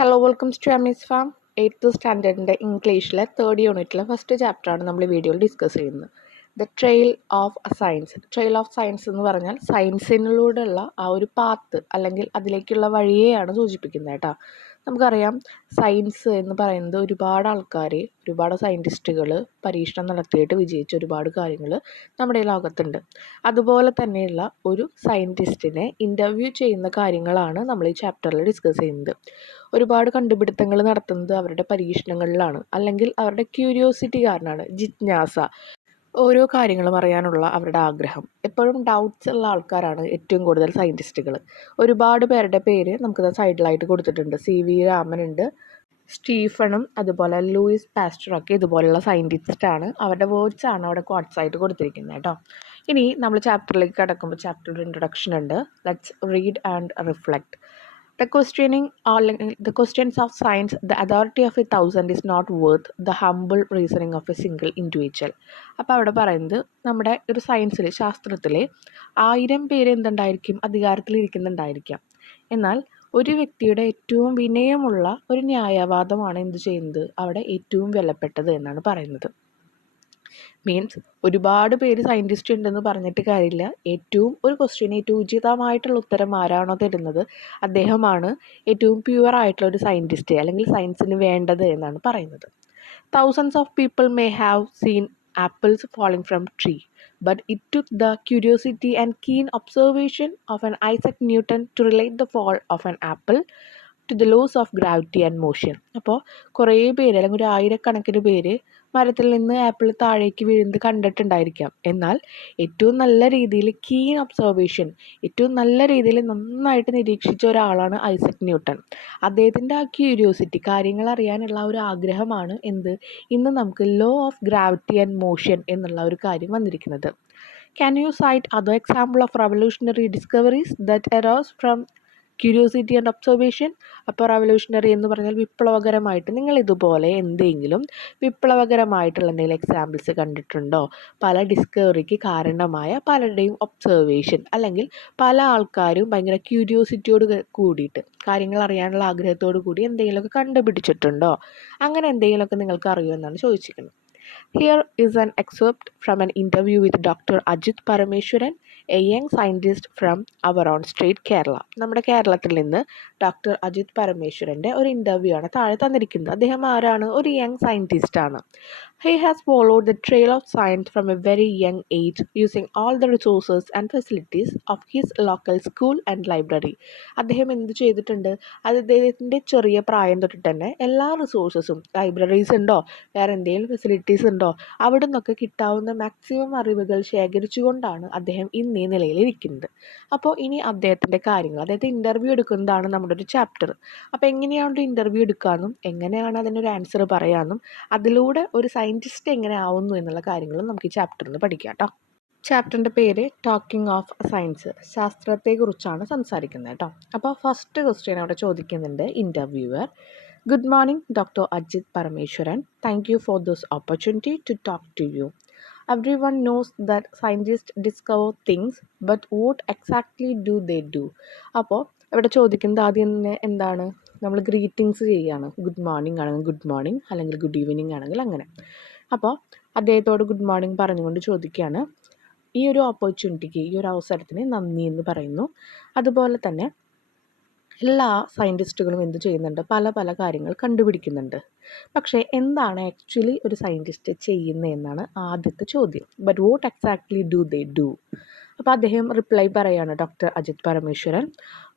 Hello welcome to അമീസ് farm. 8th സ്റ്റാൻഡേർഡിൻ്റെ ഇംഗ്ലീഷിലെ 3rd യൂണിറ്റിലെ ഫസ്റ്റ് ചാപ്റ്ററാണ് നമ്മൾ ഈ വീഡിയോയിൽ ഡിസ്കസ് ചെയ്യുന്നത്. The trail of science. Trail of science എന്ന് പറഞ്ഞാൽ സയൻസിലൂടെയുള്ള ആ ഒരു പാത്ത് അല്ലെങ്കിൽ അതിലേക്കുള്ള വഴിയെയാണ് സൂചിപ്പിക്കുന്നത് കേട്ടോ. നമുക്കറിയാം സയൻസ് എന്ന് പറയുന്നത് ഒരുപാട് ആൾക്കാർ, ഒരുപാട് സയൻറ്റിസ്റ്റുകൾ പരീക്ഷണം നടത്തിയിട്ട് വിജയിച്ച ഒരുപാട് കാര്യങ്ങൾ നമ്മുടെ ഈ ലോകത്തുണ്ട്. അതുപോലെ തന്നെയുള്ള ഒരു സയൻറ്റിസ്റ്റിനെ ഇൻ്റർവ്യൂ ചെയ്യുന്ന കാര്യങ്ങളാണ് നമ്മൾ ഈ ചാപ്റ്ററിൽ ഡിസ്കസ് ചെയ്യുന്നത്. ഒരുപാട് കണ്ടുപിടുത്തങ്ങൾ നടത്തുന്നത് അവരുടെ പരീക്ഷണങ്ങളിലാണ്, അല്ലെങ്കിൽ അവരുടെ ക്യൂരിയോസിറ്റി കാരണമാണ്, ജിജ്ഞാസ, ഓരോ കാര്യങ്ങളും അറിയാനുള്ള അവരുടെ ആഗ്രഹം. എപ്പോഴും ഡൗട്ട്സ് ഉള്ള ആൾക്കാരാണ് ഏറ്റവും കൂടുതൽ സയൻറ്റിസ്റ്റുകൾ. ഒരുപാട് പേരുടെ പേര് നമുക്കത് സൈഡിലായിട്ട് കൊടുത്തിട്ടുണ്ട്. CV രാമനുണ്ട്, സ്റ്റീഫണും അതുപോലെ ലൂയിസ് പാസ്റ്ററൊക്കെ ഇതുപോലുള്ള സയൻറ്റിസ്റ്റാണ്. അവരുടെ വേർഡ്സാണ് അവിടെ ക്വാട്ട്സ് ആയിട്ട് കൊടുത്തിരിക്കുന്നത് കേട്ടോ. ഇനി നമ്മൾ ചാപ്റ്ററിലേക്ക് കടക്കുമ്പോൾ ചാപ്റ്ററിൽ ഇൻട്രൊഡക്ഷൻ ഉണ്ട്. Let's read and reflect. The questions of science, the authority of 1,000 is not worth the humble reasoning of a single individual. അപ്പോൾ അവിടെ പറയുന്നത് നമ്മുടെ ഒരു സയൻസിൽ, ശാസ്ത്രത്തിൽ 1000 പേര് എന്തുണ്ടായിരിക്കും, അധികാരത്തിലിരിക്കുന്നുണ്ടായിരിക്കാം. എന്നാൽ ഒരു വ്യക്തിയുടെ ഏറ്റവും വിനയമുള്ള ഒരു ന്യായവാദമാണ് എന്ത് ചെയ്യുന്നത്, അവിടെ ഏറ്റവും വിലപ്പെട്ടത് എന്നാണ് പറയുന്നത്. മീൻസ് ഒരുപാട് പേര് സയൻറ്റിസ്റ്റ് ഉണ്ടെന്ന് പറഞ്ഞിട്ട് കാര്യമില്ല. ഒരു ക്വസ്റ്റ്യന് ഏറ്റവും ഉചിതമായിട്ടുള്ള ഉത്തരം ആരാണോ തരുന്നത് അദ്ദേഹമാണ് ഏറ്റവും പ്യുവർ ആയിട്ടുള്ള ഒരു സയൻറ്റിസ്റ്റ്, അല്ലെങ്കിൽ സയൻസിന് വേണ്ടത് എന്നാണ് പറയുന്നത്. Thousands of people may have seen apples falling from tree, but it took the curiosity and keen observation of an Isaac Newton to relate the fall of an apple to the laws of gravity and motion. അപ്പോൾ കുറേ പേര്, അല്ലെങ്കിൽ ഒരു ആയിരക്കണക്കിന് പേര് മരത്തിൽ നിന്ന് apple താഴേക്ക് വീഴുന്നത് കണ്ടിട്ടുണ്ടായിരിക്കാം. എന്നാൽ ഏറ്റവും നല്ല രീതിയിൽ കീൻ ഒബ്സർവേഷൻ, ഏറ്റവും നല്ല രീതിയിൽ നന്നായിട്ട് നിരീക്ഷിച്ച ഒരാളാണ് ഐസക് ന്യൂട്ടൺ. അദ്ദേഹത്തിൻ്റെ ആ ക്യൂരിയോസിറ്റി, കാര്യങ്ങൾ അറിയാനുള്ള ഒരു ആഗ്രഹമാണ് ഇന്ന് നമുക്ക് law of gravity and motion എന്നുള്ള ഒരു കാര്യം വന്നിരിക്കുന്നത്. Can you cite other example of revolutionary discoveries that arose from curiosity and observation? അപ്പോൾ റവല്യൂഷണറി എന്ന് പറഞ്ഞാൽ വിപ്ലവകരമായിട്ട്, നിങ്ങൾ ഇതുപോലെ എന്തെങ്കിലും വിപ്ലവകരമായിട്ടുള്ള എന്തെങ്കിലും എക്സാമ്പിൾസ് കണ്ടിട്ടുണ്ടോ? പല ഡിസ്കവറിക്ക് കാരണമായ പലരുടെയും ഒബ്സർവേഷൻ, അല്ലെങ്കിൽ പല ആൾക്കാരും ഭയങ്കര ക്യൂരിയോസിറ്റിയോട് കൂടിയിട്ട്, കാര്യങ്ങൾ അറിയാനുള്ള ആഗ്രഹത്തോടു കൂടി എന്തെങ്കിലുമൊക്കെ കണ്ടുപിടിച്ചിട്ടുണ്ടോ? അങ്ങനെ എന്തെങ്കിലുമൊക്കെ നിങ്ങൾക്ക് അറിയുമെന്നാണ് ചോദിച്ചിരിക്കുന്നത്. Here is an excerpt from an interview with Dr. Ajit Parameswaran, a young scientist from our own state, Kerala. നമ്മുടെ കേരളത്തിൽ നിന്ന് ഡോക്ടർ അജിത് പരമേശ്വരൻ്റെ ഒരു ഇൻ്റർവ്യൂ ആണ് താഴെ തന്നിരിക്കുന്നത്. അദ്ദേഹം ആരാണ്? ഒരു യങ് സയൻറ്റിസ്റ്റ് ആണ്. He has followed the trail of science from a very young age, using all the resources and facilities of his local school and library. അദ്ദേഹം എന്ത് ചെയ്തിട്ടുണ്ട്? അദ്ദേഹത്തിൻ്റെ ചെറിയ പ്രായം തൊട്ടിട്ട് തന്നെ എല്ലാ റിസോഴ്സസും, ലൈബ്രറീസ് ഉണ്ടോ, വേറെ എന്തെങ്കിലും ഫെസിലിറ്റീസ് ഉണ്ടോ, അവിടെ നിന്നൊക്കെ കിട്ടാവുന്ന മാക്സിമം അറിവുകൾ ശേഖരിച്ചുകൊണ്ടാണ് അദ്ദേഹം ഇന്ന് ഈ നിലയിലിരിക്കുന്നത്. അപ്പോൾ ഇനി അദ്ദേഹത്തിൻ്റെ കാര്യങ്ങൾ, അദ്ദേഹത്തെ ഇൻ്റർവ്യൂ എടുക്കുന്നതാണ് നമ്മുടെ ഒരു ചാപ്റ്റർ. അപ്പോൾ എങ്ങനെയാണ് ഇൻ്റർവ്യൂ എടുക്കാമെന്നും എങ്ങനെയാണ് അതിനൊരു ആൻസർ പറയാമെന്നും അതിലൂടെ ഒരു സയൻറ്റിസ്റ്റ് എങ്ങനെ ആവുന്നു എന്നുള്ള കാര്യങ്ങളും നമുക്ക് ഈ ചാപ്റ്ററിൽ നിന്ന് പഠിക്കാം കേട്ടോ. ചാപ്റ്ററിൻ്റെ പേര് ടോക്കിംഗ് ഓഫ് സയൻസ്, ശാസ്ത്രത്തെക്കുറിച്ചാണ് സംസാരിക്കുന്നത് കേട്ടോ. അപ്പോൾ ഫസ്റ്റ് ക്വസ്റ്റ്യൻ അവിടെ ചോദിക്കുന്നുണ്ട് interviewer. Good morning, Dr. Ajit Parameswaran. Thank you for this opportunity to talk to you. Everyone knows that scientists discover things, but what exactly do they do? അപ്പോൾ ഇവിടെ ചോദിക്കുന്നത് ആദ്യം തന്നെ എന്താണ്, നമ്മൾ ഗ്രീറ്റിങ്സ് ചെയ്യുകയാണ്. ഗുഡ് മോർണിംഗ് ആണെങ്കിൽ ഗുഡ് മോർണിംഗ്, അല്ലെങ്കിൽ ഗുഡ് ഈവനിങ് ആണെങ്കിൽ അങ്ങനെ. അപ്പോൾ അദ്ദേഹത്തോട് ഗുഡ് മോർണിംഗ് പറഞ്ഞുകൊണ്ട് ചോദിക്കുകയാണ്, ഈ ഒരു ഓപ്പർച്യൂണിറ്റിക്ക്, ഈ ഒരു അവസരത്തിന് നന്ദി എന്ന് പറയുന്നു. അതുപോലെ തന്നെ എല്ലാ സയൻറ്റിസ്റ്റുകളും എന്ത് ചെയ്യുന്നുണ്ട്, പല പല കാര്യങ്ങൾ കണ്ടുപിടിക്കുന്നുണ്ട്. പക്ഷേ എന്താണ് ആക്ച്വലി ഒരു സയൻറ്റിസ്റ്റ് ചെയ്യുന്നത് എന്നാണ് ആദ്യത്തെ ചോദ്യം. But what exactly do they do? അപ്പോൾ അദ്ദേഹം റിപ്ലൈ പറയാണ്, doctor Ajith Parameswaran.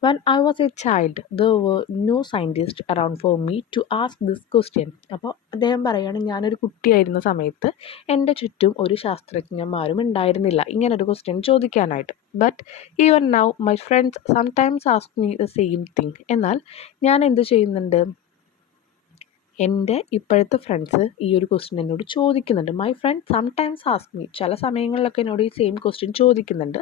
When I was a child, there were no scientists around for me to ask this question. അപ്പോൾ അദ്ദേഹം പറയുകയാണ്, ഞാനൊരു കുട്ടിയായിരുന്ന സമയത്ത് എൻ്റെ ചുറ്റും ഒരു ശാസ്ത്രജ്ഞന്മാരും ഉണ്ടായിരുന്നില്ല ഇങ്ങനൊരു ക്വസ്റ്റ്യൻ ചോദിക്കാനായിട്ട്. But even now my friends sometimes ask me the same thing. എന്നാൽ ഞാൻ എന്ത് ചെയ്യുന്നുണ്ട്, എൻ്റെ ഇപ്പോഴത്തെ ഫ്രണ്ട്സ് ഈ ഒരു ക്വസ്റ്റ്യൻ എന്നോട് ചോദിക്കുന്നുണ്ട്. My friend sometimes ask me, ചില സമയങ്ങളിലൊക്കെ എന്നോട് ഈ സെയിം ക്വസ്റ്റ്യൻ ചോദിക്കുന്നുണ്ട്.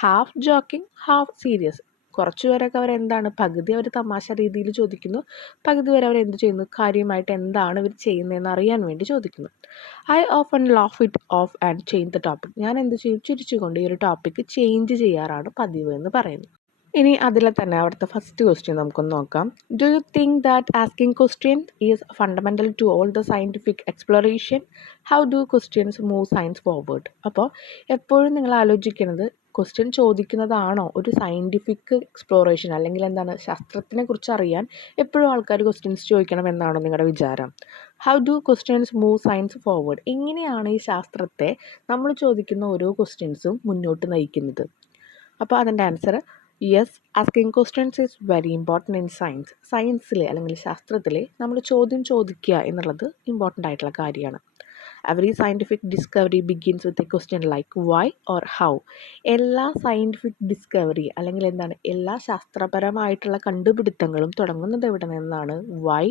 Half joking, half serious. കുറച്ച് പേരൊക്കെ അവരെന്താണ്, പകുതി അവർ തമാശ രീതിയിൽ ചോദിക്കുന്നു, പകുതി വരെ അവരെന്ത് ചെയ്യുന്നു, കാര്യമായിട്ട് എന്താണ് ഇവർ ചെയ്യുന്നതെന്ന് അറിയാൻ വേണ്ടി ചോദിക്കുന്നു. I often laugh it off and change the topic. ഞാൻ എന്ത് ചെയ്യും, ചിരിച്ചുകൊണ്ട് ഈ ഒരു ടോപ്പിക്ക് ചേഞ്ച് ചെയ്യാറാണ് പതിവ് എന്ന് പറയുന്നു. ഇനി അതിലെ തന്നെ അവിടുത്തെ ഫസ്റ്റ് ക്വസ്റ്റ്യൻ നമുക്കൊന്ന് നോക്കാം. Do you think that asking question is fundamental to all the scientific exploration? How do questions move science forward? അപ്പോൾ എപ്പോഴും നിങ്ങൾ ആലോചിക്കുന്നത് ക്വസ്റ്റ്യൻ ചോദിക്കുന്നതാണോ ഒരു സയൻറ്റിഫിക് എക്സ്പ്ലോറേഷൻ, അല്ലെങ്കിൽ എന്താണ് ശാസ്ത്രത്തിനെ കുറിച്ച് അറിയാൻ എപ്പോഴും ആൾക്കാർ ക്വസ്റ്റ്യൻസ് ചോദിക്കണം എന്നാണോ നിങ്ങളുടെ വിചാരം? How do questions move science forward? എങ്ങനെയാണ് ഈ ശാസ്ത്രത്തെ നമ്മൾ ചോദിക്കുന്ന ഓരോ ക്വസ്റ്റ്യൻസും മുന്നോട്ട് നയിക്കുന്നത്? അപ്പോൾ അതിൻ്റെ answer yes, asking questions is very important in science. സയൻസിൽ അല്ലെങ്കിൽ ശാസ്ത്രത്തിൽ നമ്മൾ ചോദ്യം ചോദിക്കുക എന്നുള്ളത് ഇമ്പോർട്ടൻ്റ് ആയിട്ടുള്ള കാര്യമാണ്. Every scientific discovery begins with a question like why or how. എല്ലാ സയൻറ്റിഫിക് ഡിസ്കവറി അല്ലെങ്കിൽ എന്താണ് എല്ലാ ശാസ്ത്രപരമായിട്ടുള്ള കണ്ടുപിടുത്തങ്ങളും തുടങ്ങുന്നത് എവിടെ നിന്നാണ്? Why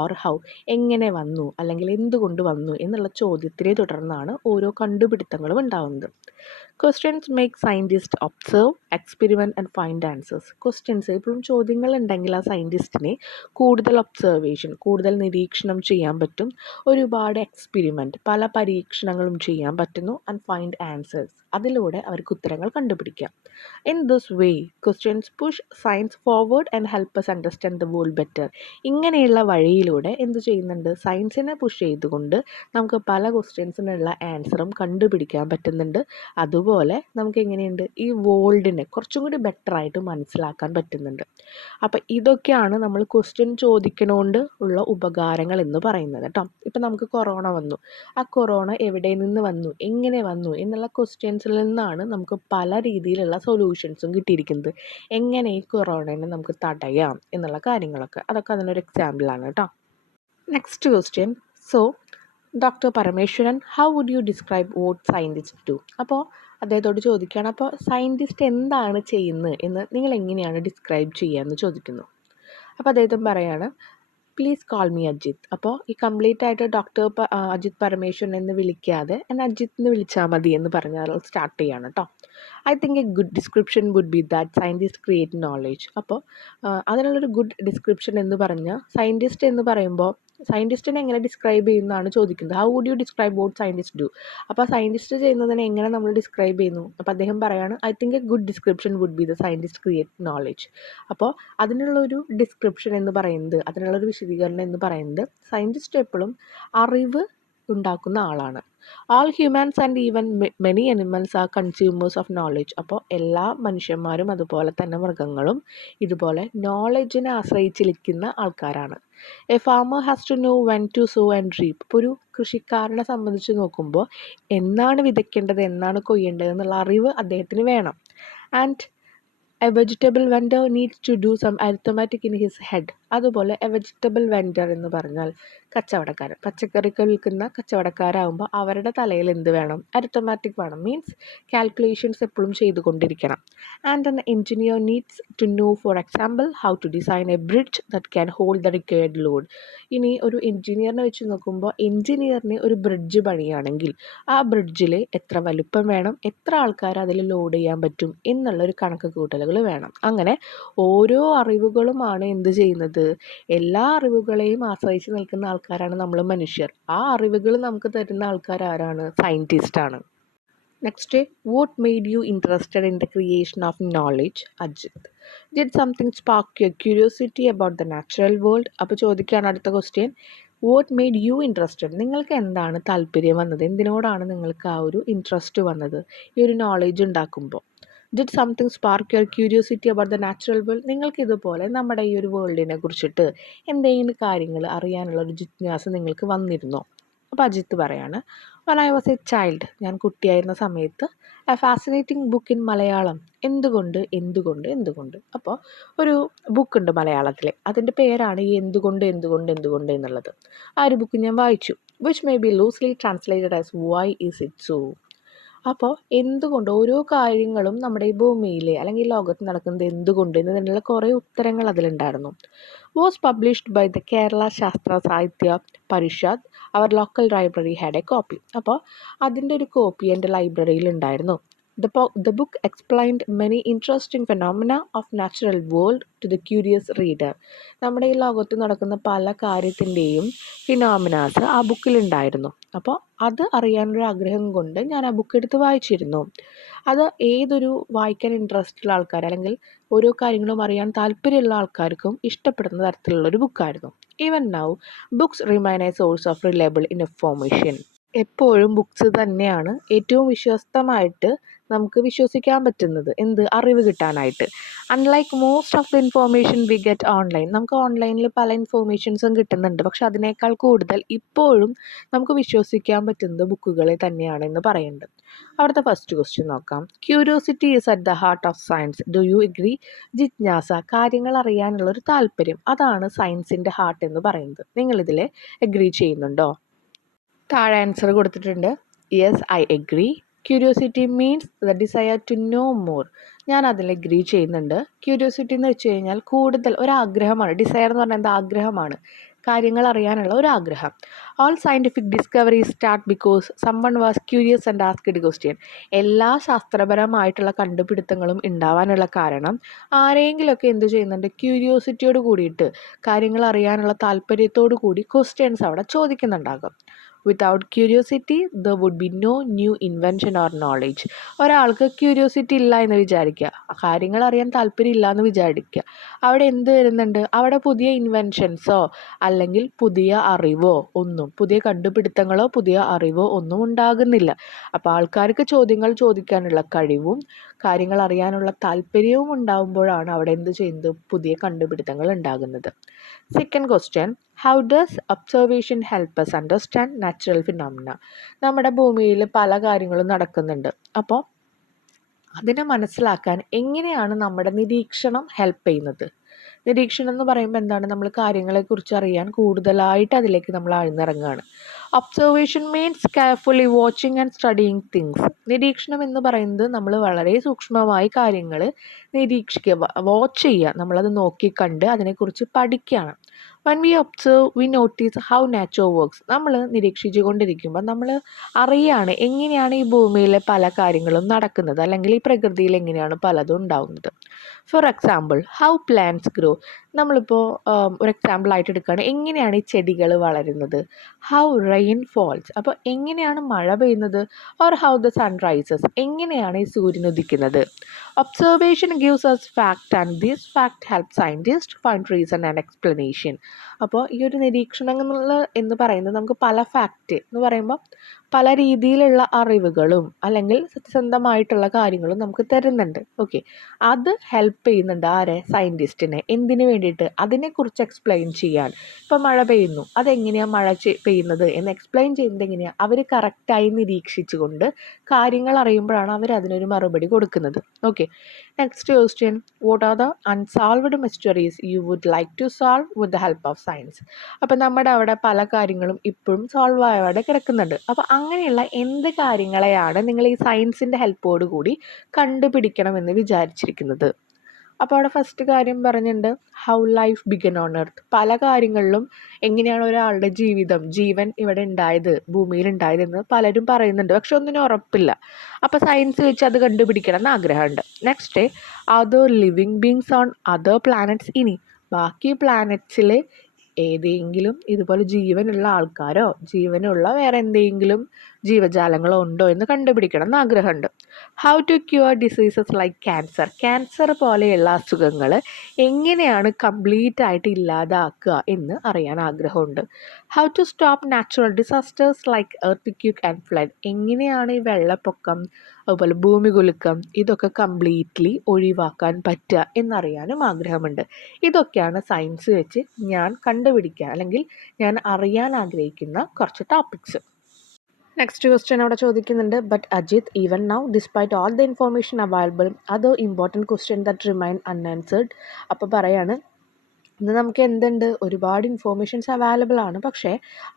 or how. എങ്ങനെ വന്നു അല്ലെങ്കിൽ എന്തുകൊണ്ട് വന്നു എന്നുള്ള ചോദ്യത്തിനെ തുടർന്നാണ് ഓരോ കണ്ടുപിടുത്തങ്ങളും ഉണ്ടാവുന്നത്. Questions make scientist observe, experiment and find answers. Questions എപ്പോഴും ചോദ്യങ്ങൾ ഉണ്ടെങ്കിൽ ആ സയൻറ്റിസ്റ്റിനെ കൂടുതൽ ഒബ്സർവേഷൻ, കൂടുതൽ നിരീക്ഷണം ചെയ്യാൻ പറ്റും, ഒരുപാട് എക്സ്പെരിമെൻറ്റ്, പല പരീക്ഷണങ്ങളും ചെയ്യാൻ പറ്റുന്നു, ആൻഡ് ഫൈൻഡ് ആൻസേഴ്സ്, അതിലൂടെ അവർക്ക് ഉത്തരങ്ങൾ കണ്ടുപിടിക്കാം. In this way questions push science forward and help us understand the world better. ഇങ്ങനെയുള്ള വഴിയിലൂടെ എന്ത് ചെയ്യുന്നുണ്ട്? സയൻസിനെ പുഷ് ചെയ്തുകൊണ്ട് നമുക്ക് പല ക്വസ്റ്റ്യൻസിനുള്ള ആൻസറും കണ്ടുപിടിക്കാൻ പറ്റുന്നുണ്ട്. അതുപോലെ നമുക്ക് എങ്ങനെയുണ്ട് ഈ വേൾഡിനെ കുറച്ചും കൂടി ബെറ്ററായിട്ട് മനസ്സിലാക്കാൻ പറ്റുന്നുണ്ട്. അപ്പം ഇതൊക്കെയാണ് നമ്മൾ ക്വസ്റ്റ്യൻ ചോദിക്കണോണ്ട് ഉള്ള ഉപകാരങ്ങൾ എന്ന് പറയുന്നത് കേട്ടോ. ഇപ്പം നമുക്ക് കൊറോണ വന്നു, ആ കൊറോണ എവിടെ നിന്ന് വന്നു, എങ്ങനെ വന്നു എന്നുള്ള ക്വസ്റ്റ്യൻസിൽ നിന്നാണ് നമുക്ക് പല രീതിയിലുള്ള സൊല്യൂഷൻസും കിട്ടിയിരിക്കുന്നത്. എങ്ങനെ ഈ കൊറോണയെ നമുക്ക് തടയാം എന്നുള്ള കാര്യങ്ങളൊക്കെ, അതൊക്കെ അതിനൊരു എക്സാമ്പിളാണ് കേട്ടോ. Next question. So doctor Parameswaran, how would you describe what scientist do? അപ്പോൾ അദ്ദേഹത്തോട് ചോദിക്കുകയാണ്, അപ്പോൾ സയൻറ്റിസ്റ്റ് എന്താണ് ചെയ്യുന്നത് എന്ന് നിങ്ങൾ എങ്ങനെയാണ് ഡിസ്ക്രൈബ് ചെയ്യുക എന്ന് ചോദിക്കുന്നു. അപ്പോൾ അദ്ദേഹം പറയാണ്, പ്ലീസ് കോൾ മീ അജിത്ത്. അപ്പോൾ ഈ കംപ്ലീറ്റ് ആയിട്ട് ഡോക്ടർ അജിത്ത് പരമേശ്വരൻ എന്ന് വിളിക്കാതെ എന്നെ അജിത്ത് എന്ന് വിളിച്ചാൽ മതി എന്ന് പറഞ്ഞാൽ സ്റ്റാർട്ട് ചെയ്യാണ് കേട്ടോ. I think a good description would be that scientist create knowledge. അപ്പോൾ അതിനുള്ളൊരു ഗുഡ് ഡിസ്ക്രിപ്ഷൻ എന്ന് പറഞ്ഞാൽ സയൻറ്റിസ്റ്റ് എന്ന് പറയുമ്പോൾ സയൻറ്റിസ്റ്റിനെ എങ്ങനെ ഡിസ്ക്രൈബ് ചെയ്യുന്നതാണ് ചോദിക്കുന്നത്. How would you describe what scientist do? അപ്പോൾ സയൻറ്റിസ്റ്റ് ചെയ്യുന്നതിനെ എങ്ങനെ നമ്മൾ ഡിസ്ക്രൈബ് ചെയ്യുന്നു? അപ്പോൾ അദ്ദേഹം പറയാണ്, I think a good description would be the scientist create knowledge. അപ്പോൾ അതിനുള്ളൊരു ഡിസ്ക്രിപ്ഷൻ എന്ന് പറയുന്നത്, അതിനുള്ളൊരു വിശദീകരണം എന്ന് പറയുന്നത്, സയൻറ്റിസ്റ്റ് എപ്പോഴും അറിവ് ഉണ്ടാക്കുന്ന ആളാണ്. All humans and even many animals are consumers of knowledge. അപ്പോൾ എല്ലാ മനുഷ്യന്മാരും അതുപോലെ തന്നെ മൃഗങ്ങളും ഇതുപോലെ നോളജിനെ ആശ്രയിച്ചിരിക്കുന്ന ആൾക്കാരാണ്. A farmer has to know when to sow and reap. ഇപ്പോൾ ഒരു കൃഷിക്കാരനെ സംബന്ധിച്ച് നോക്കുമ്പോൾ എന്നാണ് വിതയ്ക്കേണ്ടത്, എന്നാണ് കൊയ്യേണ്ടത് എന്നുള്ള അറിവ് അദ്ദേഹത്തിന് വേണം. And a vegetable vendor needs to do some arithmetic in his head. അതുപോലെ എ വെജിറ്റബിൾ വെൻഡർ എന്ന് പറഞ്ഞാൽ കച്ചവടക്കാരൻ, പച്ചക്കറികൾ വിൽക്കുന്ന കച്ചവടക്കാരാകുമ്പോൾ അവരുടെ തലയിൽ എന്ത് വേണം? അരിത്തമാറ്റിക് വേണം, മീൻസ് കാൽക്കുലേഷൻസ് എപ്പോഴും ചെയ്തുകൊണ്ടിരിക്കണം. And an engineer needs to know, for example, how to design a bridge that can hold the required load. ഇനി ഒരു എഞ്ചിനീയറിനെ വെച്ച് നോക്കുമ്പോൾ എഞ്ചിനീയറിന് ഒരു ബ്രിഡ്ജ് പണിയാണെങ്കിൽ ആ ബ്രിഡ്ജിൽ എത്ര വലുപ്പം വേണം, എത്ര ആൾക്കാർ അതിൽ ലോഡ് ചെയ്യാൻ പറ്റും എന്നുള്ളൊരു കണക്ക് കൂട്ടലുകൾ വേണം. അങ്ങനെ ഓരോ അറിവുകളുമാണ് എന്ത് ചെയ്യുന്നത്? എല്ലാ അറിവുകളെയും ആശ്രയിച്ച് നിൽക്കുന്ന ആൾക്കാരാണ് നമ്മൾ മനുഷ്യർ. ആ അറിവുകൾ നമുക്ക് തരുന്ന ആൾക്കാർ ആരാണ്? സയൻറ്റിസ്റ്റാണ്. Next, what made you interested in the creation of knowledge? Ajith. Did something spark your curiosity about the natural world? അപ്പോൾ ചോദിക്കുകയാണ് അടുത്ത question, what made you interested? നിങ്ങൾക്ക് എന്താണ് താല്പര്യം വന്നത്? എന്തിനോടാണ് നിങ്ങൾക്ക് ആ ഒരു ഇൻട്രസ്റ്റ് വന്നത് ഈ ഒരു നോളേജ് ഉണ്ടാക്കുമ്പോൾ? Did something spark your curiosity about the natural world? നിങ്ങൾക്ക് ഇതുപോലെ നമ്മുടെ ഈ ഒരു വേൾഡിനെ കുറിച്ചിട്ട് എന്തെങ്കിലും കാര്യങ്ങൾ അറിയാനുള്ള ഒരു ജിജ്ഞാസ നിങ്ങൾക്ക് വന്നിരുന്നോ? അപ്പോൾ അജിത്ത് പറയാണ്, when I was a child, ഞാൻ കുട്ടിയായിരുന്ന സമയത്ത്, A fascinating book in Malayalam. എന്തുകൊണ്ട്. അപ്പോൾ ഒരു ബുക്കുണ്ട് മലയാളത്തിൽ, അതിൻ്റെ പേരാണ് ഈ എന്തുകൊണ്ട് എന്നുള്ളത്. ആ ഒരു ബുക്ക് ഞാൻ വായിച്ചു. Which may be loosely translated as why is it so. അപ്പോൾ എന്തുകൊണ്ട്, ഓരോ കാര്യങ്ങളും നമ്മുടെ ഈ ഭൂമിയിൽ അല്ലെങ്കിൽ ലോകത്ത് നടക്കുന്നത് എന്തുകൊണ്ട് എന്നതിനുള്ള കുറേ ഉത്തരങ്ങൾ അതിലുണ്ടായിരുന്നു. Was published by the Kerala Sastra Sahitya Parishad. അവർ local library had a copy. അപ്പോൾ അതിൻ്റെ ഒരു കോപ്പി എൻ്റെ ലൈബ്രറിയിൽ ഉണ്ടായിരുന്നു. The book explained many interesting phenomena of natural world to the curious reader. നമ്മുടെ ഈ ലോകത്ത് നടക്കുന്ന പല കാര്യത്തിൻ്റെയും ഫിനോമിനാസ് ആ ബുക്കിലുണ്ടായിരുന്നു. അപ്പോൾ അത് അറിയാനൊരു ആഗ്രഹം കൊണ്ട് ഞാൻ ആ ബുക്ക് എടുത്ത് വായിച്ചിരുന്നു. അത് ഏതൊരു വായിക്കാൻ ഇൻട്രസ്റ്റ് ഉള്ള ആൾക്കാർ അല്ലെങ്കിൽ ഓരോ കാര്യങ്ങളും അറിയാൻ താല്പര്യമുള്ള ആൾക്കാർക്കും ഇഷ്ടപ്പെടുന്ന തരത്തിലുള്ളൊരു ബുക്കായിരുന്നു. Even now books remain a source of reliable information. എപ്പോഴും ബുക്സ് തന്നെയാണ് ഏറ്റവും വിശ്വസ്തമായിട്ട് നമുക്ക് വിശ്വസിക്കാൻ പറ്റുന്നത്. അറിവ് കിട്ടാനായിട്ട്. Unlike most of the information we get online. നമുക്ക് ഓൺലൈനിൽ പല ഇൻഫോർമേഷൻസും കിട്ടുന്നുണ്ട്. പക്ഷെ അതിനേക്കാൾ കൂടുതൽ ഇപ്പോഴും നമുക്ക് വിശ്വസിക്കാൻ പറ്റുന്നത് ബുക്കുകളെ തന്നെയാണ് എന്ന് പറയുന്നുണ്ട്. അവിടുത്തെ ഫസ്റ്റ് ക്വസ്റ്റ്യൻ നോക്കാം. Curiosity is at the heart of science. Do you agree? ജിജ്ഞാസ, കാര്യങ്ങൾ അറിയാനുള്ള ഒരു താല്പര്യം, അതാണ് സയൻസിൻ്റെ ഹാർട്ട് എന്ന് പറയുന്നത്. നിങ്ങളിതിൽ എഗ്രി ചെയ്യുന്നുണ്ടോ? താഴെ ആൻസർ കൊടുത്തിട്ടുണ്ട്. Yes, I agree. Curiosity means the desire to know more. ഞാൻ അതിൽ എഗ്രി ചെയ്യുന്നുണ്ട്. ക്യൂരിയോസിറ്റി എന്ന് വെച്ച് കഴിഞ്ഞാൽ കൂടുതൽ ഒരാഗ്രഹമാണ്. ഡിസയർ എന്ന് പറഞ്ഞാൽ എന്താ? ആഗ്രഹമാണ്. കാര്യങ്ങൾ അറിയാനുള്ള ഒരാഗ്രഹം. All scientific discoveries start because someone was curious and asked question. എല്ലാ ശാസ്ത്രപരമായിട്ടുള്ള കണ്ടുപിടുത്തങ്ങളും ഉണ്ടാവാനുള്ള കാരണം ആരെങ്കിലുമൊക്കെ എന്ത് ചെയ്യുന്നുണ്ട്? ക്യൂരിയോസിറ്റിയോട് കൂടിയിട്ട് കാര്യങ്ങൾ അറിയാനുള്ള താല്പര്യത്തോടു കൂടി ക്വസ്റ്റ്യൻസ് അവിടെ ചോദിക്കുന്നുണ്ടാകും. Without curiosity there would be no new invention or knowledge. ഒരാൾക്ക് ക്യൂരിയോസിറ്റി ഇല്ല എന്ന് വിചാരിക്കുക, കാര്യങ്ങൾ അറിയാൻ താല്പര്യം ഇല്ല എന്ന് വിചാരിക്കുക, അവിടെ എന്ത് വരുന്നുണ്ട്? അവിടെ പുതിയ ഇൻവെൻഷൻസോ അല്ലെങ്കിൽ പുതിയ അറിവോ പുതിയ കണ്ടുപിടുത്തങ്ങളോ പുതിയ അറിവോ ഒന്നും ഉണ്ടാകുന്നില്ല. അപ്പോൾ ആൾക്കാർക്ക് ചോദ്യങ്ങൾ ചോദിക്കാനുള്ള കഴിവും കാര്യങ്ങൾ അറിയാനുള്ള താല്പര്യവും ഉണ്ടാകുമ്പോഴാണ് അവിടെ എന്ത് ചെയ്യുന്നത്? പുതിയ കണ്ടുപിടുത്തങ്ങൾ ഉണ്ടാകുന്നത്. Second question, how does observation help us understand natural phenomena? നമ്മുടെ ഭൂമിയിൽ പല കാര്യങ്ങളും നടക്കുന്നുണ്ട്. അപ്പോൾ അതിനെ മനസ്സിലാക്കാൻ എങ്ങനെയാണ് നമ്മുടെ നിരീക്ഷണം ഹെൽപ്പ് ചെയ്യുന്നത്? നിരീക്ഷണം എന്ന് പറയുമ്പോൾ എന്താണ്? നമ്മൾ കാര്യങ്ങളെക്കുറിച്ച് അറിയാൻ കൂടുതലായിട്ട് അതിലേക്ക് നമ്മൾ ആഴ്ന്നിറങ്ങുകയാണ്. Observation means carefully watching and studying things. നിരീക്ഷണം എന്ന് പറയുന്നത് നമ്മൾ വളരെ സൂക്ഷ്മമായി കാര്യങ്ങൾ നിരീക്ഷിക്കുക, വാച്ച് ചെയ്യുക, നമ്മളത് നോക്കിക്കണ്ട് അതിനെക്കുറിച്ച് പഠിക്കുകയാണ്. When we observe we notice how nature works. നമ്മൾ നിരീക്ഷിച്ചു കൊണ്ടിരിക്കുമ്പോൾ നമ്മൾ അറിയാണ് എങ്ങനെയാണ് ഈ ഭൂമിയിലെ പല കാര്യങ്ങളും നടക്കുന്നത്, അല്ലെങ്കിൽ ഈ പ്രകൃതിയിൽ എങ്ങനെയാണ് പലതും ഉണ്ടാകുന്നത്. Four example, how plants grow. നമ്മളിപ്പോൾ ഒരു എക്സാമ്പിളായിട്ട് എടുക്കുകയാണ്, എങ്ങനെയാണ് ഈ ചെടികൾ വളരുന്നത്. ഹൗ റെയിൻ ഫോൾസ്, അപ്പോൾ എങ്ങനെയാണ് മഴ പെയ്യുന്നത്. Or how the sun rises, എങ്ങനെയാണ് ഈ സൂര്യൻ ഉദിക്കുന്നത്. Observation gives us fact and this fact helps scientists find reason and explanation. അപ്പോൾ ഈ ഒരു നിരീക്ഷണങ്ങൾ എന്ന് പറയുന്നത് നമുക്ക് പല ഫാക്റ്റ് എന്ന് പറയുമ്പോൾ പല രീതിയിലുള്ള അറിവുകളും അല്ലെങ്കിൽ സത്യസന്ധമായിട്ടുള്ള കാര്യങ്ങളും നമുക്ക് തരുന്നുണ്ട്. ഓക്കെ, അത് ഹെൽപ്പ് ചെയ്യുന്നുണ്ട് ആരെ? സയൻറ്റിസ്റ്റിനെ. എന്തിനു വേണ്ടിയിട്ട്? അതിനെക്കുറിച്ച് എക്സ്പ്ലെയിൻ ചെയ്യാൻ. ഇപ്പോൾ മഴ പെയ്യുന്നു, അതെങ്ങനെയാണ് മഴ പെയ്യുന്നത് എന്ന് എക്സ്പ്ലെയിൻ ചെയ്യുന്നത് എങ്ങനെയാണ്? അവർ കറക്റ്റായി നിരീക്ഷിച്ചുകൊണ്ട് കാര്യങ്ങൾ അറിയുമ്പോഴാണ് അവർ അതിനൊരു മറുപടി കൊടുക്കുന്നത്. Okay, next question, what are the unsolved mysteries you would like to solve with the help of science? അപ്പോൾ നമ്മുടെ അവിടെ പല കാര്യങ്ങളും ഇപ്പോഴും സോൾവ് ആവാതെ കിടക്കുന്നുണ്ട്. അപ്പോൾ അങ്ങനെയുള്ള എന്ത് കാര്യങ്ങളെയാണ് നിങ്ങൾ ഈ സയൻസിൻ്റെ ഹെൽപ്പോട് കൂടി കണ്ടുപിടിക്കണമെന്ന് വിചാരിച്ചിരിക്കുന്നത്? അപ്പോൾ അവിടെ ഫസ്റ്റ് കാര്യം പറഞ്ഞിട്ടുണ്ട്, how life began on earth. പല കാര്യങ്ങളിലും എങ്ങനെയാണ് ഒരാളുടെ ജീവൻ ഇവിടെ ഉണ്ടായത്, ഭൂമിയിൽ ഉണ്ടായതെന്ന് പലരും പറയുന്നുണ്ട്. പക്ഷെ ഒന്നിനും ഉറപ്പില്ല. അപ്പോൾ സയൻസ് വെച്ച് അത് കണ്ടുപിടിക്കണം എന്ന് ആഗ്രഹമുണ്ട്. Next, other living beings on other planets. ഇനി ബാക്കി പ്ലാനറ്റ്സിൽ ഏതെങ്കിലും ഇതുപോലെ ജീവനുള്ള ആൾക്കാരോ ജീവനുള്ള വേറെ എന്തെങ്കിലും ജീവജാലങ്ങളോ ഉണ്ടോ എന്ന് കണ്ടുപിടിക്കണം എന്ന് ആഗ്രഹമുണ്ട്. How to cure diseases like cancer പോലെയുള്ള അസുഖങ്ങൾ എങ്ങനെയാണ് കംപ്ലീറ്റ് ആയിട്ട് ഇല്ലാതാക്കുക എന്ന് അറിയാൻ ആഗ്രഹമുണ്ട്. How to stop natural disasters like earthquake and flood. എങ്ങനെയാണ് ഈ വെള്ളപ്പൊക്കം അതുപോലെ ഭൂമികുലുക്കം ഇതൊക്കെ കംപ്ലീറ്റ്ലി ഒഴിവാക്കാൻ പറ്റുക എന്നറിയാനും ആഗ്രഹമുണ്ട്. ഇതൊക്കെയാണ് സയൻസ് വെച്ച് ഞാൻ കണ്ടുപിടിക്കുക അല്ലെങ്കിൽ ഞാൻ അറിയാൻ ആഗ്രഹിക്കുന്ന കുറച്ച് ടോപ്പിക്സ്. നെക്സ്റ്റ് ക്വസ്റ്റ്യൻ അവിടെ ചോദിക്കുന്നുണ്ട്, but Ajith, even now despite all the information available other important question that remain unanswered. അപ്പോൾ പറയാണ്, ഇന്ന് നമുക്ക് എന്തുണ്ട്? ഒരുപാട് ഇൻഫോർമേഷൻസ് അവൈലബിൾ ആണ്, പക്ഷേ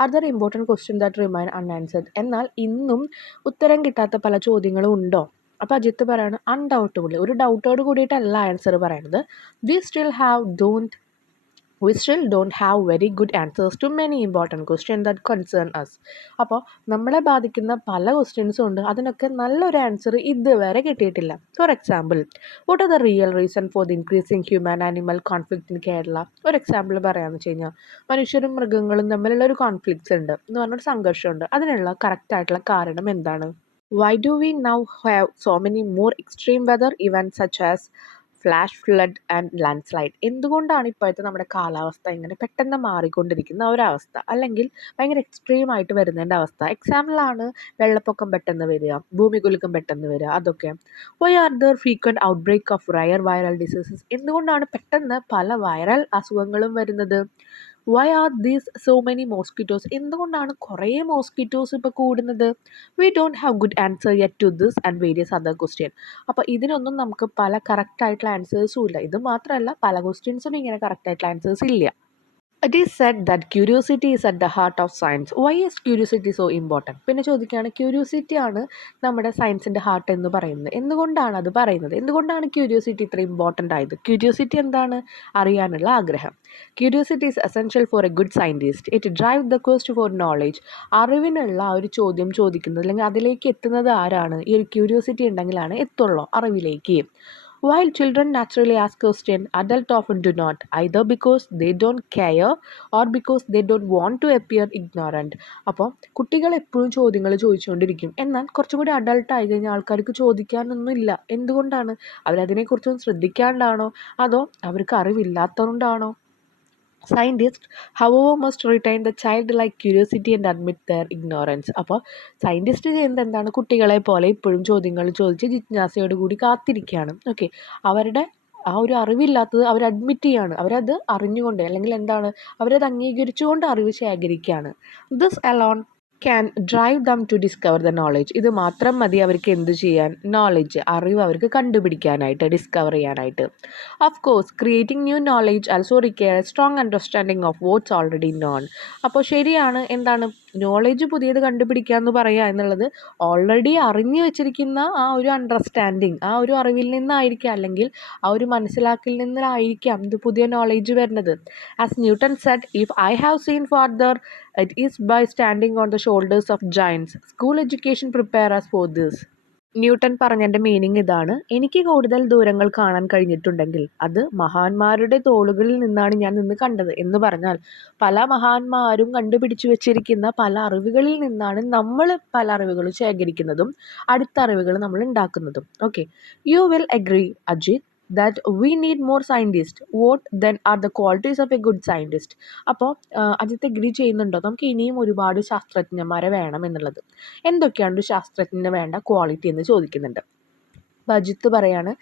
other important question that remain unanswered. എന്നാൽ ഇന്നും ഉത്തരം കിട്ടാത്ത പല ചോദ്യങ്ങളും ഉണ്ടോ? അപ്പോൾ അജിത്ത് പറയാണ്, അൺഡൗട്ടബിളി, ഒരു ഡൗട്ടോട് കൂടിയിട്ടല്ല ആൻസർ പറയുന്നത്. We still have don't we still don't have very good answers to many important questions that concern us. അപ്പോൾ നമ്മളെ ബാധിക്കുന്ന പല ക്വസ്റ്റ്യൻസും ഉണ്ട്, അതിനൊക്കെ നല്ലൊരു ആൻസർ ഇതുവരെ കിട്ടിയിട്ടില്ല. For example, what are the real reason for the increasing human animal conflict in Kerala? ഒരു എക്സാമ്പിൾ പറയാമെന്ന് വെച്ച് കഴിഞ്ഞാൽ, മനുഷ്യരും മൃഗങ്ങളും തമ്മിലുള്ള ഒരു കോൺഫ്ലിക്ട്സ് ഉണ്ട് എന്ന് പറഞ്ഞൊരു സംഘർഷമുണ്ട്. അതിനുള്ള കറക്റ്റായിട്ടുള്ള കാരണം എന്താണ്? Why do we now have so many more extreme weather events such as flash flood and land slide? എന്തുകൊണ്ടാണ് ഇപ്പോഴത്തെ നമ്മുടെ കാലാവസ്ഥ ഇങ്ങനെ പെട്ടെന്ന് മാറിക്കൊണ്ടിരിക്കുന്ന ഒരവസ്ഥ, അല്ലെങ്കിൽ ഭയങ്കര എക്സ്ട്രീം ആയിട്ട് വരുന്നതിൻ്റെ അവസ്ഥ? എക്സാമ്പിളാണ് വെള്ളപ്പൊക്കം പെട്ടെന്ന് വരിക, ഭൂമികുലുക്കം പെട്ടെന്ന് വരിക, അതൊക്കെ. Why are there frequent outbreak of rare viral diseases? എന്തുകൊണ്ടാണ് പെട്ടെന്ന് പല വൈറൽ അസുഖങ്ങളും വരുന്നത്? Why are these so many mosquitoes? എന്തുകൊണ്ടാണ് കുറേ മോസ്കിറ്റോസ് ഇപ്പോൾ കൂടുന്നത്? We don't have good answer yet to this and various other question. അപ്പോൾ ഇതിനൊന്നും നമുക്ക് പല കറക്റ്റായിട്ടുള്ള ആൻസേഴ്സും ഇല്ല. ഇത് മാത്രമല്ല, പല ക്വസ്റ്റ്യൻസിനും ഇങ്ങനെ കറക്റ്റായിട്ടുള്ള ആൻസേഴ്സ് ഇല്ല. It is said that curiosity is at the heart of science. Why is curiosity so important? പിന്നെ ചോദിക്കുകയാണ്, ക്യൂരിയോസിറ്റി ആണ് നമ്മുടെ സയൻസിൻ്റെ ഹാർട്ട് എന്ന് പറയുന്നത്. എന്തുകൊണ്ടാണ് അത് പറയുന്നത്? എന്തുകൊണ്ടാണ് ക്യൂരിയോസിറ്റി ഇത്ര ഇമ്പോർട്ടൻ്റ് ആയത്? ക്യൂരിയോസിറ്റി എന്താണ്? അറിയാനുള്ള ആഗ്രഹം. Curiosity is essential for a good scientist. It drive the quest for knowledge. അറിവിനുള്ള ആ ഒരു ചോദ്യം ചോദിക്കുന്നത്, അല്ലെങ്കിൽ അതിലേക്ക് എത്തുന്നത് ആരാണ്? ഈ ഒരു ക്യൂരിയോസിറ്റി ഉണ്ടെങ്കിലാണ് എത്തുള്ളൂ അറിവിലേക്ക്. While children naturally ask questions, adults often do not, either because they don't care or because they don't want to appear ignorant. അപ്പോൾ കുട്ടികൾ എപ്പോഴും ചോദ്യങ്ങൾ ചോദിച്ചുകൊണ്ടിരിക്കും, എന്നാൽ കുറച്ചും കൂടി അഡൾട്ട് ആയി കഴിഞ്ഞാൽ ആൾക്കാർക്ക് ചോദിക്കാനൊന്നുമില്ല. എന്തുകൊണ്ടാണ്? അവരതിനെക്കുറിച്ചൊന്നും ശ്രദ്ധിക്കാണ്ടാണോ, അതോ അവർക്ക് അറിവില്ലാത്തതുകൊണ്ടാണോ? Scientists, however, must retain the childlike curiosity and admit their ignorance. അപ്പോൾ സയൻറ്റിസ്റ്റ് ചെയ്യുന്നത് എന്താണ്? കുട്ടികളെ പോലെ ഇപ്പോഴും ചോദ്യങ്ങൾ ചോദിച്ച് ജിജ്ഞാസയോട് കൂടി കാത്തിരിക്കുകയാണ്. ഓക്കെ, അവരുടെ ആ ഒരു അറിവില്ലാത്തത് അവർ അഡ്മിറ്റ് ചെയ്യാണ്, അവരത് അറിഞ്ഞുകൊണ്ട്, അല്ലെങ്കിൽ എന്താണ്, അവരത് അംഗീകരിച്ചുകൊണ്ട് അറിവ് ശേഖരിക്കുകയാണ്. This alone can drive them to discover the knowledge. ഇത് മാത്രം മതി അവർക്ക് എന്ത് ചെയ്യാൻ? നോളേജ്, അറിവ് അവർക്ക് കണ്ടുപിടിക്കാനായിട്ട്, ഡിസ്കവർ ചെയ്യാനായിട്ട്. Of course, creating new knowledge also require a strong understanding of what's already known. അപ്പോൾ ശരിയാണ്, എന്താണ് നോളേജ് പുതിയത് കണ്ടുപിടിക്കുക എന്ന് പറയുക എന്നുള്ളത് ഓൾറെഡി അറിഞ്ഞു വെച്ചിരിക്കുന്ന ആ ഒരു അണ്ടർസ്റ്റാൻഡിങ്, ആ ഒരു അറിവിൽ നിന്നായിരിക്കാം, അല്ലെങ്കിൽ ആ ഒരു മനസ്സിലാക്കലിൽ നിന്നായിരിക്കാം ഇത് പുതിയ നോളേജ് വരുന്നത്. As Newton said, if I have seen farther, it is by standing on the shoulders of giants. School education prepare us for this. Newton പറഞ്ഞതിൻ്റെ മീനിങ് ഇതാണ്: എനിക്ക് കൂടുതൽ ദൂരങ്ങൾ കാണാൻ കഴിഞ്ഞിട്ടുണ്ടെങ്കിൽ അത് മഹാന്മാരുടെ തോളുകളിൽ നിന്നാണ് ഞാൻ നിന്ന് കണ്ടത് എന്ന് പറഞ്ഞാൽ, പല മഹാന്മാരും കണ്ടുപിടിച്ചു വെച്ചിരിക്കുന്ന പല അറിവുകളിൽ നിന്നാണ് നമ്മൾ പല അറിവുകളും ശേഖരിക്കുന്നതും അടുത്ത അറിവുകൾ നമ്മൾ ഉണ്ടാക്കുന്നതും. Okay, you will agree, Ajith, that we need more scientists. What then are the qualities of a good scientist? അപ്പോൾ അജിത്ത് എഗ്രി ചെയ്യുന്നുണ്ടോ നമുക്ക് ഇനിയും ഒരുപാട് ശാസ്ത്രജ്ഞന്മാരെ വേണം എന്നുള്ളത്? എന്തൊക്കെയാണ് ഒരു ശാസ്ത്രജ്ഞന് വേണ്ട ക്വാളിറ്റി എന്ന് ചോദിക്കുന്നുണ്ട്. അപ്പോൾ അജിത്ത് പറയാണ്,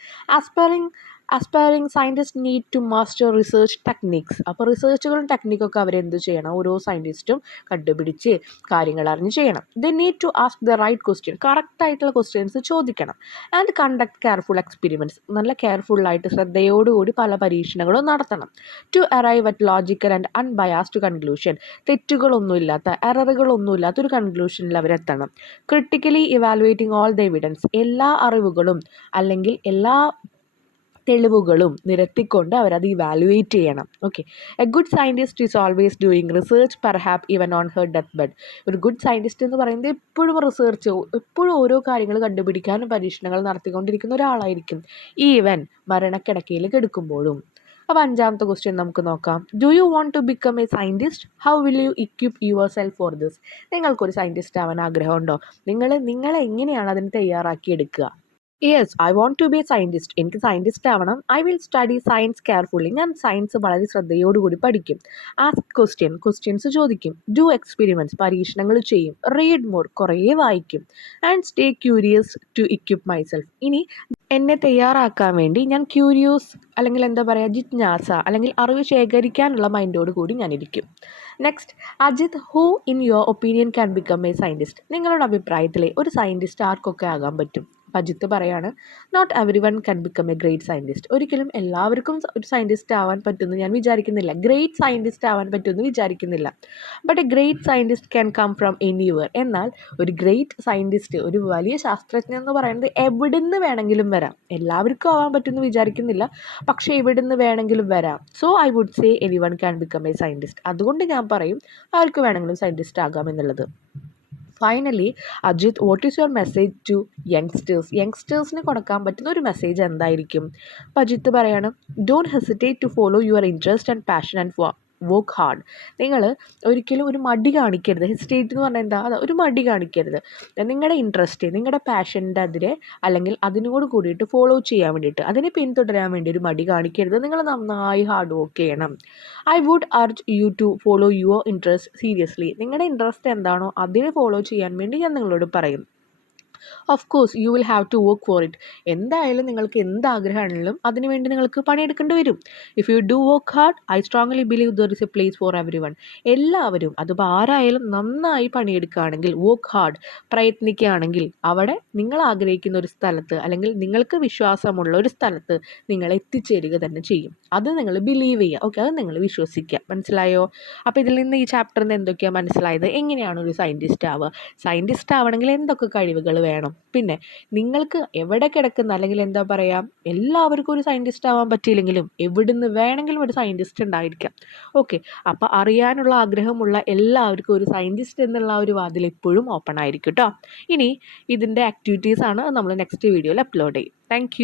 aspiring scientist need to master research techniques. അപ്പോൾ റിസർച്ചുകളും ടെക്നിക്കൊക്കെ അവരെന്ത് ചെയ്യണം? ഓരോ സയൻറ്റിസ്റ്റും കണ്ടുപിടിച്ച് കാര്യങ്ങൾ അറിഞ്ഞ് ചെയ്യണം. They need to ask the right question. കറക്റ്റായിട്ടുള്ള ക്വസ്റ്റ്യൻസ് ചോദിക്കണം. And conduct careful experiments. നല്ല കെയർഫുള്ളായിട്ട് ശ്രദ്ധയോടുകൂടി പല പരീക്ഷണങ്ങളും നടത്തണം. To arrive at logical and unbiased conclusion. തെറ്റുകളൊന്നുമില്ലാത്ത, എററുകളൊന്നുമില്ലാത്ത ഒരു കൺക്ലൂഷനിൽ അവരെത്തണം. Critically evaluating all the evidence. എല്ലാ അറിവുകളും അല്ലെങ്കിൽ എല്ലാ തെളിവുകളും നിരത്തിക്കൊണ്ട് അവരത് ഇവാലുവേറ്റ് ചെയ്യണം. Okay, a good scientist is always doing research, perhaps even on her death bed. ഒരു ഗുഡ് സയൻറ്റിസ്റ്റ് എന്ന് പറയുന്നത് എപ്പോഴും റിസർച്ച്, എപ്പോഴും ഓരോ കാര്യങ്ങൾ കണ്ടുപിടിക്കാനും പരീക്ഷണങ്ങൾ നടത്തിക്കൊണ്ടിരിക്കുന്ന ഒരാളായിരിക്കും, ഈവൻ മരണക്കിടക്കയിൽ കിടക്കുമ്പോഴും. അപ്പോൾ അഞ്ചാമത്തെ ക്വസ്റ്റ്യൻ നമുക്ക് നോക്കാം. Do you want to become a scientist? How will you equip yourself for this? നിങ്ങൾക്കൊരു സയൻറ്റിസ്റ്റ് ആവാൻ ആഗ്രഹമുണ്ടോ? നിങ്ങളെ എങ്ങനെയാണ് അതിന് തയ്യാറാക്കിയെടുക്കുക? Yes, I want to be a scientist. എനിക്ക് സയൻറ്റിസ്റ്റ് ആവണം. I will study science carefully. ഞാൻ സയൻസ് വളരെ ശ്രദ്ധയോടുകൂടി പഠിക്കും. ആസ്ക് ക്വസ്റ്റ്യൻസ് ചോദിക്കും. ഡു എക്സ്പെരിമെൻറ്റ്സ്, പരീക്ഷണങ്ങൾ ചെയ്യും. റീഡ് മോർ, കുറേ വായിക്കും. And stay curious to equip myself. ഇനി എന്നെ തയ്യാറാക്കാൻ വേണ്ടി ഞാൻ ക്യൂരിയസ്, അല്ലെങ്കിൽ എന്താ പറയുക, ജിജ്ഞാസ, അല്ലെങ്കിൽ അറിവ് ശേഖരിക്കാനുള്ള മൈൻഡോട് കൂടി ഞാനിരിക്കും. Next, Ajith, who in your opinion can become a scientist? നിങ്ങളുടെ അഭിപ്രായത്തിൽ ഒരു സയൻറ്റിസ്റ്റ് ആർക്കൊക്കെ ആകാൻ പറ്റും? അപ്പം അജിത്ത് പറയാണ്, not everyone can become a great scientist. ഒരിക്കലും എല്ലാവർക്കും ഒരു സയൻറ്റിസ്റ്റ് ആവാൻ പറ്റുമെന്ന് ഞാൻ വിചാരിക്കുന്നില്ല, ഗ്രേറ്റ് സയൻറ്റിസ്റ്റ് ആവാൻ പറ്റുമെന്ന് വിചാരിക്കുന്നില്ല. But a great scientist can come from anywhere. എന്നാൽ ഒരു ഗ്രേറ്റ് സയൻറ്റിസ്റ്റ്, ഒരു വലിയ ശാസ്ത്രജ്ഞൻ എന്ന് പറയുന്നത് എവിടുന്ന് വേണമെങ്കിലും വരാം. എല്ലാവർക്കും ആവാൻ പറ്റുമെന്ന് വിചാരിക്കുന്നില്ല, പക്ഷേ എവിടുന്ന് വേണമെങ്കിലും വരാം. So I would say anyone can become a scientist. അതുകൊണ്ട് ഞാൻ പറയും ആർക്ക് വേണമെങ്കിലും സയൻറ്റിസ്റ്റ് ആകാം എന്നുള്ളത്. Finally Ajith, what is your message to യങ്സ്റ്റേഴ്സിന് കൊടുക്കാൻ പറ്റുന്ന ഒരു മെസ്സേജ് എന്തായിരിക്കും? അപ്പോൾ അജിത്ത് പറയാണ്, don't hesitate to follow your interest and passion and work hard. നിങ്ങൾ ഒരിക്കലും ഒരു മടി കാണിക്കരുത്. ഹെസിറ്റേറ്റ് എന്ന് പറഞ്ഞാൽ എന്താ, ഒരു മടി കാണിക്കരുത്. നിങ്ങളുടെ ഇൻട്രസ്റ്റ്, നിങ്ങളുടെ പാഷൻ്റെ അതിരെ അല്ലെങ്കിൽ അതിനോട് കൂടിയിട്ട് ഫോളോ ചെയ്യാൻ വേണ്ടിയിട്ട്, അതിനെ പിന്തുടരാൻ വേണ്ടി ഒരു മടി കാണിക്കരുത്. നിങ്ങൾ നന്നായി ഹാർഡ് വർക്ക് ചെയ്യണം. I would urge you to follow your interest seriously. നിങ്ങളുടെ ഇൻട്രസ്റ്റ് എന്താണോ അതിനെ ഫോളോ ചെയ്യാൻ വേണ്ടി ഞാൻ നിങ്ങളോട് പറയും. Of course you will have to work for it. എന്തായാലും നിങ്ങൾക്ക് എന്ത് ആഗ്രഹമാണെങ്കിലും അതിനുവേണ്ടി നിങ്ങൾക്ക് പണിയെടുക്കേണ്ടി വരും. If you do work hard, I strongly believe there is a place for everyone. എല്ലാവരും, അതിപ്പോൾ ആരായാലും നന്നായി പണിയെടുക്കുകയാണെങ്കിൽ, വർക്ക് ഹാർഡ്, പ്രയത്നിക്കുകയാണെങ്കിൽ അവിടെ നിങ്ങൾ ആഗ്രഹിക്കുന്ന ഒരു സ്ഥലത്ത് അല്ലെങ്കിൽ നിങ്ങൾക്ക് വിശ്വാസമുള്ള ഒരു സ്ഥലത്ത് നിങ്ങൾ എത്തിച്ചേരുക തന്നെ ചെയ്യും. അത് നിങ്ങൾ ബിലീവ് ചെയ്യുക. ഓക്കെ, അത് നിങ്ങൾ വിശ്വസിക്കുക. മനസ്സിലായോ? അപ്പോൾ ഇതിൽ നിന്ന് ഈ ചാപ്റ്ററിൽ നിന്ന് എന്തൊക്കെയാണ് മനസ്സിലായത്? എങ്ങനെയാണ് ഒരു സയൻറ്റിസ്റ്റ് ആവുക? സയൻറ്റിസ്റ്റ് ആവണമെങ്കിൽ എന്തൊക്കെ കഴിവുകൾ വേണം? പിന്നെ നിങ്ങൾക്ക് എവിടെ കിടക്കുന്ന, അല്ലെങ്കിൽ എന്താ പറയുക, എല്ലാവർക്കും ഒരു സയൻറ്റിസ്റ്റ് ആവാൻ പറ്റിയില്ലെങ്കിലും എവിടുന്ന് വേണമെങ്കിലും ഒരു സയൻറ്റിസ്റ്റ് ഉണ്ടായിരിക്കാം. ഓക്കെ, അപ്പോൾ അറിയാനുള്ള ആഗ്രഹമുള്ള എല്ലാവർക്കും ഒരു സയൻറ്റിസ്റ്റ് എന്നുള്ള ഒരു വാതിൽ എപ്പോഴും ഓപ്പൺ ആയിരിക്കും കേട്ടോ. ഇനി ഇതിൻ്റെ ആക്ടിവിറ്റീസാണ് നമ്മൾ നെക്സ്റ്റ് വീഡിയോയിൽ അപ്ലോഡ് ചെയ്യും. താങ്ക്